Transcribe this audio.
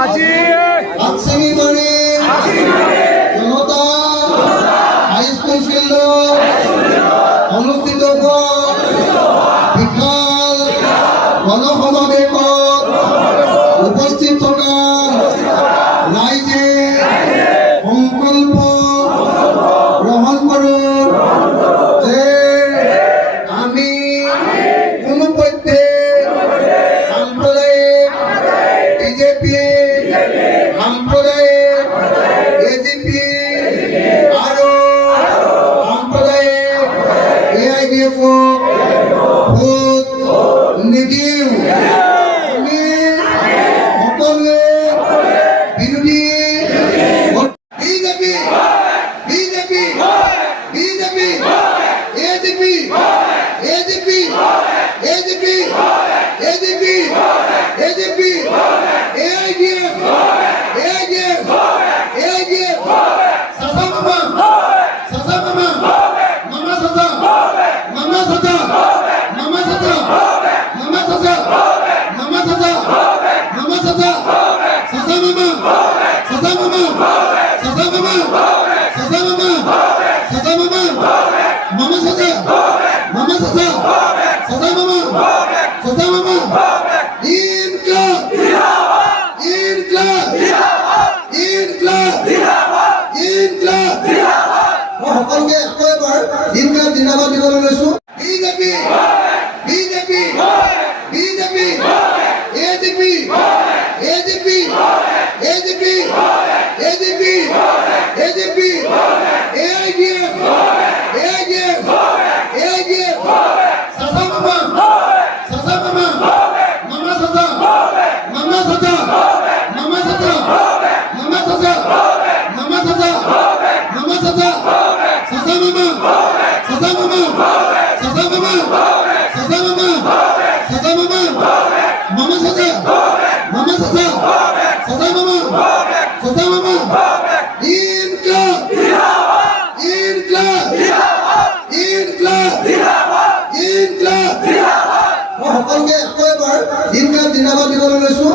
হাতছিঙি মাৰি জনতা হাইস্কুল ফিল্ডত অনুষ্ঠিত হোৱা বিশাল গণসমাৱেশত উপস্থিত থকা ৰাইজে সংকল্প গ্ৰহণ কৰোঁ যে আমি কোনোপধ্যে সাম্প্ৰদায়িক বিজেপি সাম্প্ৰদায়িক এজিপি আৰু সাম্প্ৰদায়িক AIDF-ক ভোট নিদিওঁ। আমি সকলোৱে বিৰোধী BJP BJP BJP AGP AGP AGP AGP AGP AIDF AIDF AIDF চাচা মামা মামা চাচা মামা চাচা মামা চাচা মামা চাচা মামা চাচা মামা চাচা চাচা মামা চাচা মামা চাচা মামা চাচা মামা চাচা মামা মামা চাচা মামা চাচা চাচা মামা চাচা মামা ইনকলাব ইনকলাব ইনকলাব ইনকলাব মই সকলোকে আকৌ এবাৰ ইনকলাব জিন্দাবাদ দিবলৈ লৈছোঁ। BJP BJP BJP AGP AGP AGP AGP AGP AIDF AIDF AIDF চাচা মামা মামা চাচা মামা চাচা মামা চাচা মামা চাচা মামা চাচা মামা চাচা চাচা মামা চাচা মামা চাচা মামা চাচা মামা চাচা মামা মামা চাচা মামা চাচা চাচা মামা চাচা মামা ইনকলাব ইনকলাব ইনকলাব ইনকলাব মই সকলোকে আকৌ এবাৰ ইনকলাব জিন্দাবাদ দিবলৈ লৈছোঁ।